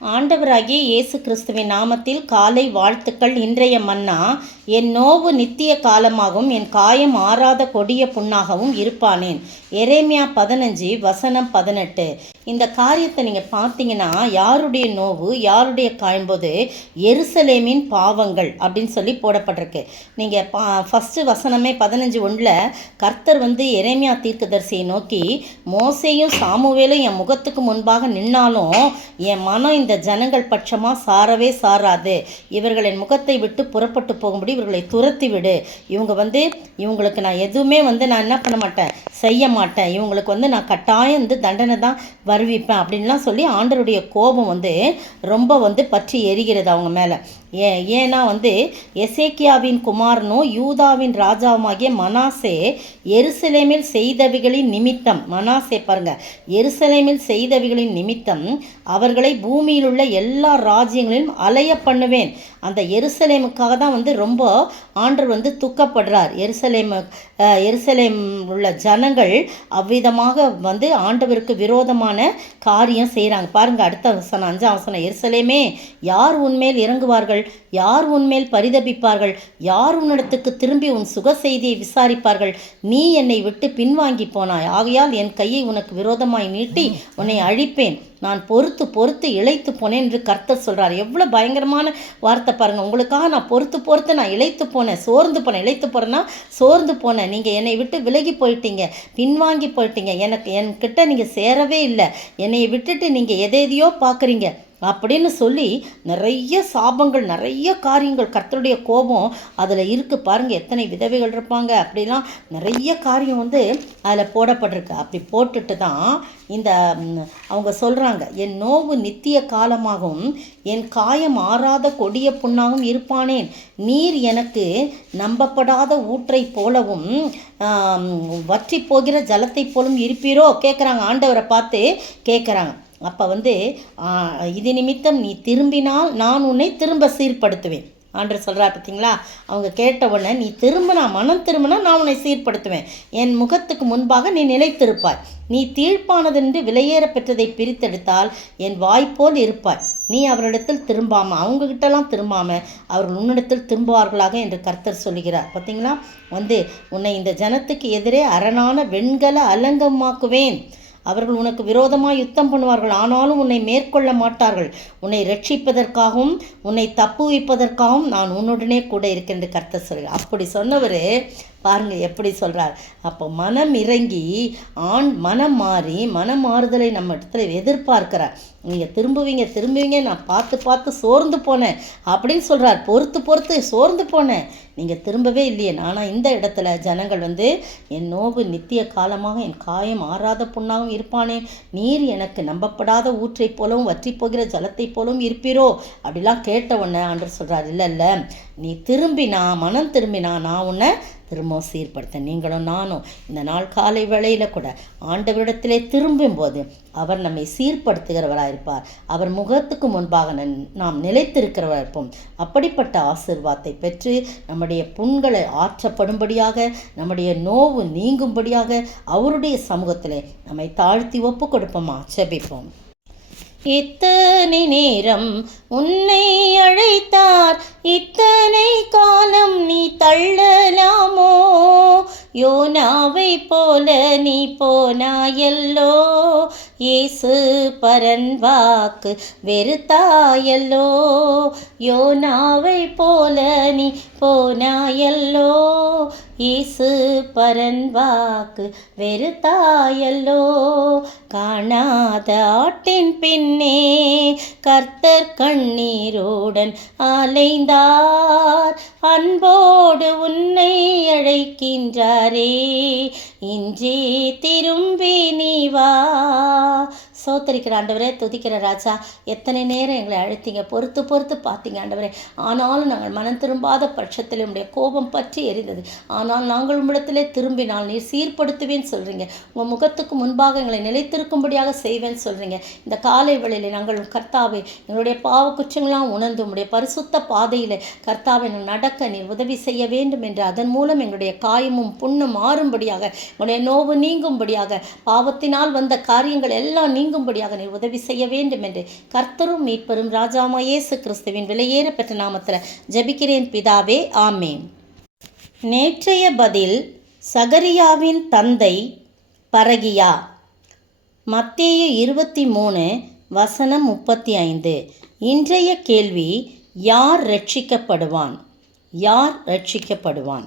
ஆண்டவராகிய இயேசு கிறிஸ்துவின் நாமத்தில் காலை வாழ்த்துக்கள். இன்றைய மன்னா, என் நோவு நித்திய காலமாகவும் என் காயம் ஆறாத கொடிய புண்ணாகவும் இருப்பானேன். எரேமியா 15:18. இந்த காரியத்தை நீங்கள் பார்த்தீங்கன்னா, யாருடைய நோவு, யாருடைய காயும்போது எருசலேமின் பாவங்கள் அப்படின்னு சொல்லி போடப்பட்டிருக்கு. நீங்கள் ஃபஸ்ட்டு வசனமே 15:1 கர்த்தர் எரேமியா தீர்க்கதரிசியை நோக்கி, மோசேயும் சாமுவேலும் என் முகத்துக்கு முன்பாக நின்னாலும் என் மனம் இந்த ஜனங்கள் பட்சமாக சாரவே சாராது. இவர்கள் என் முகத்தை விட்டு புறப்பட்டு போகும்படி இவர்களை துரத்தி விடு. இவங்களுக்கு நான் எதுவுமே நான் என்ன பண்ண மாட்டேன், செய்ய மாட்டேன். இவங்களுக்கு நான் கட்டாயம் தண்டனை தான் வருவிப்பேன் அப்படின்லாம் சொல்லி ஆண்டவருடைய கோபம் ரொம்ப பற்றி எரிகிறது அவங்க மேலே. ஏன்னா எசேக்கியாவின் குமாரனும் யூதாவின் ராஜாவுமாகிய மனாசே எருசலேமில் செய்தவைகளின் நிமித்தம், மனாசே பாருங்க, எருசலேமில் செய்தவைகளின் நிமித்தம் அவர்களை பூமியில் உள்ள எல்லா ராஜ்யங்களிலும் அலைய பண்ணுவேன். அந்த எருசலேமுக்காக தான் ரொம்ப ஆண்டவர் துக்கப்படுறார். எருசலேம் உள்ள ஜனங்கள் அவ்விதமாக ஆண்டவருக்கு விரோதமான காரியம் செய்கிறாங்க. பாருங்க, அடுத்த வசனம் 5ஆம் வசனம், எருசலேமே யார் உன்மேல் இறங்குவார்கள், யார் உன்மேல் பரிதபிப்பார்கள், யார் உன்னிடத்துக்கு திரும்பி உன் சுக செய்தியை விசாரிப்பார்கள்? நீ என்னை விட்டு பின்வாங்கி போனாய், ஆகையால் என் கையை உனக்கு விரோதமாய் நீட்டி உன்னை அழிப்பேன். நான் பொறுத்து இளைத்து போனேன் என்று கர்த்தர் சொல்கிறார். எவ்வளோ பயங்கரமான வார்த்தை பாருங்கள். உங்களுக்காக நான் பொறுத்து நான் இளைத்து போனேன், சோர்ந்து போனேன். இளைத்து போகிறேன்னா சோர்ந்து போனேன். நீங்கள் என்னை விட்டு விலகி போயிட்டீங்க, பின்வாங்கி போயிட்டீங்க, என்கிட்ட நீங்கள் சேரவே இல்லை, என்னை விட்டுட்டு நீங்கள் எதையோ பார்க்குறீங்க அப்படின்னு சொல்லி நிறைய சாபங்கள், நிறைய காரியங்கள், கர்த்தருடைய கோபம் அதில் இருக்குது. பாருங்கள், எத்தனை விதவைகள் இருப்பாங்க, அப்படிலாம் நிறைய காரியம் அதில் போடப்பட்டிருக்கு. அப்படி போட்டுட்டு தான் இந்த அவங்க சொல்கிறாங்க, என் நோவு நித்திய காலமாகவும் என் காயம் ஆறாத கொடிய புண்ணாகவும் இருப்பானேன். நீர் எனக்கு நம்பப்படாத ஊற்றை போலவும் வற்றி போகிற ஜலத்தை போலும் இருப்பீரோ கேட்குறாங்க. ஆண்டவரை பார்த்து கேட்குறாங்க. அப்போ இது நிமித்தம் நீ திரும்பினால் நான் உன்னை திரும்ப சீர்படுத்துவேன். ஆண்டவர் சொல்கிறார் பார்த்தீங்களா. அவங்க கேட்ட உடனே, நீ மனம் திரும்பினா நான் உன்னை சீர்படுத்துவேன், என் முகத்துக்கு முன்பாக நீ நிலைத்திருப்பாய், நீ தீழ்ப்பானதென்று விலையேற பெற்றதை பிரித்தெடுத்தால் என் வாய்ப்போல் இருப்பாய். நீ அவரிடத்தில் திரும்பாமல், அவங்ககிட்டலாம் திரும்பாமல் அவர்கள் உன்னிடத்தில் திரும்புவார்களாக என்று கர்த்தர் சொல்லுகிறார். பார்த்தீங்களா. உன்னை இந்த ஜனத்துக்கு எதிரே அரணான வெண்கல அலங்கமாக்குவேன். அவர்கள் உனக்கு விரோதமாக யுத்தம் பண்ணுவார்கள், ஆனாலும் உன்னை மேற்கொள்ள மாட்டார்கள். உன்னை ரட்சிப்பதற்காகவும் உன்னை தப்புவிப்பதற்காகவும் நான் உன்னுடனே கூட இருக்கேன் கர்த்தர் சொல்கிறார். அப்படி சொன்னவர் பாருங்கள் எப்படி சொல்கிறார். அப்போ மனம் இறங்கி மனம் மாறி, மனம் மாறுதலை நம்ம இடத்துல எதிர்பார்க்கிறார். நீங்கள் திரும்புவீங்க, நான் பார்த்து சோர்ந்து போனேன் அப்படின்னு சொல்கிறார். பொறுத்து சோர்ந்து போனேன், நீங்கள் திரும்பவே இல்லையே. ஆனால் இந்த இடத்துல ஜனங்கள் என் நோவு நித்திய காலமாக என் காயம் ஆறாத புண்ணாகவும் இருப்பானே. நீர் எனக்கு நம்பப்படாத ஊற்றை போலவும் வற்றி போகிற ஜலத்தை போலவும் இருப்பீரோ அப்படிலாம் கேட்ட உடனே ஆண்டவர் சொல்கிறார், இல்லை, நீ மனம் திரும்பினா நான் உன்னை திரும்ப சீர்படுத்த. நீங்களும் நானும் இந்த நாள் காலை வேளையில் கூட ஆண்டவரிடத்திலே திரும்பும்போது அவர் நம்மை சீர்படுத்துகிறவராயிருப்பார். அவர் முகத்துக்கு முன்பாக நாம் நிலைத்திருக்கிறவராக இருப்போம். அப்படிப்பட்ட ஆசீர்வாதத்தை பெற்று நம்முடைய புண்களை ஆற்றப்படும்படியாக, நம்முடைய நோவு நீங்கும்படியாக அவருடைய சமூகத்திலே நம்மை தாழ்த்தி ஒப்பு கொடுப்போமா. ஜெபிப்போம். இத்தனை நேரம் உன்னை அழைத்தார், இத்தனை காலம் நீ தள்ளலாமோ? யோனாவை போல நீ போனாயல்லோ, இயேசு பரன் வாக்கு வெறுத்தாயல்லோ. யோனாவை போல நீ போனாயல்லோ, இயேசு பரன் வாக்கு வெறுத்தாயல்லோ. காணாத ஆட்டின் பின்னே கர்த்தர் கண்ணீரோடன் அலைந்தார், அன்போடு உன்னை அழைக்கின்றாரே, இன்றே திரும்பி நீ வா. சோத்தரிக்கிற ஆண்டவரே, துதிக்கிற ராஜா, எத்தனை நேரம் எங்களை அழைத்தீங்க, பொறுத்து பார்த்தீங்க ஆண்டவரே. ஆனாலும் நாங்கள் மனம் திரும்பாத பட்சத்தில் உங்களுடைய கோபம் பற்றி எரிந்தது. ஆனால் நாங்கள் உம்மிடத்திலே திரும்பினால் நீர் சீர்படுத்துவேன்னு சொல்கிறீங்க. உங்கள் முகத்துக்கு முன்பாக எங்களை நிலைத்திருக்கும்படியாக செய்வேன்னு சொல்கிறீங்க. இந்த காலை வேளையில் நாங்கள் கர்த்தாவே எங்களுடைய பாவ குற்றங்களாம் உணர்ந்து உங்களுடைய பரிசுத்த பாதையில் கர்த்தாவை நடக்க நீர் உதவி செய்ய வேண்டும் என்று, அதன் மூலம் எங்களுடைய காயமும் புண்ணும் மாறும்படியாக, எங்களுடைய நோவு நீங்கும்படியாக, பாவத்தினால் வந்த காரியங்கள் எல்லாம் நீங்கும் நீங்கும்படியாக நீர் உதவி செய்ய வேண்டும் என்று கர்த்தரும் மீட்பரும் ராஜாமா இயேசு கிறிஸ்துவின் விலையேற பெற்ற நாமத்தில் ஜெபிக்கிறேன் பிதாவே, ஆமேன். நேற்றைய பதில் சகரியாவின் தந்தை பரகியா. மத்தேயு 23:35. இன்றைய கேள்வி, யார் ரட்சிக்கப்படுவான்? யார் ரட்சிக்கப்படுவான்?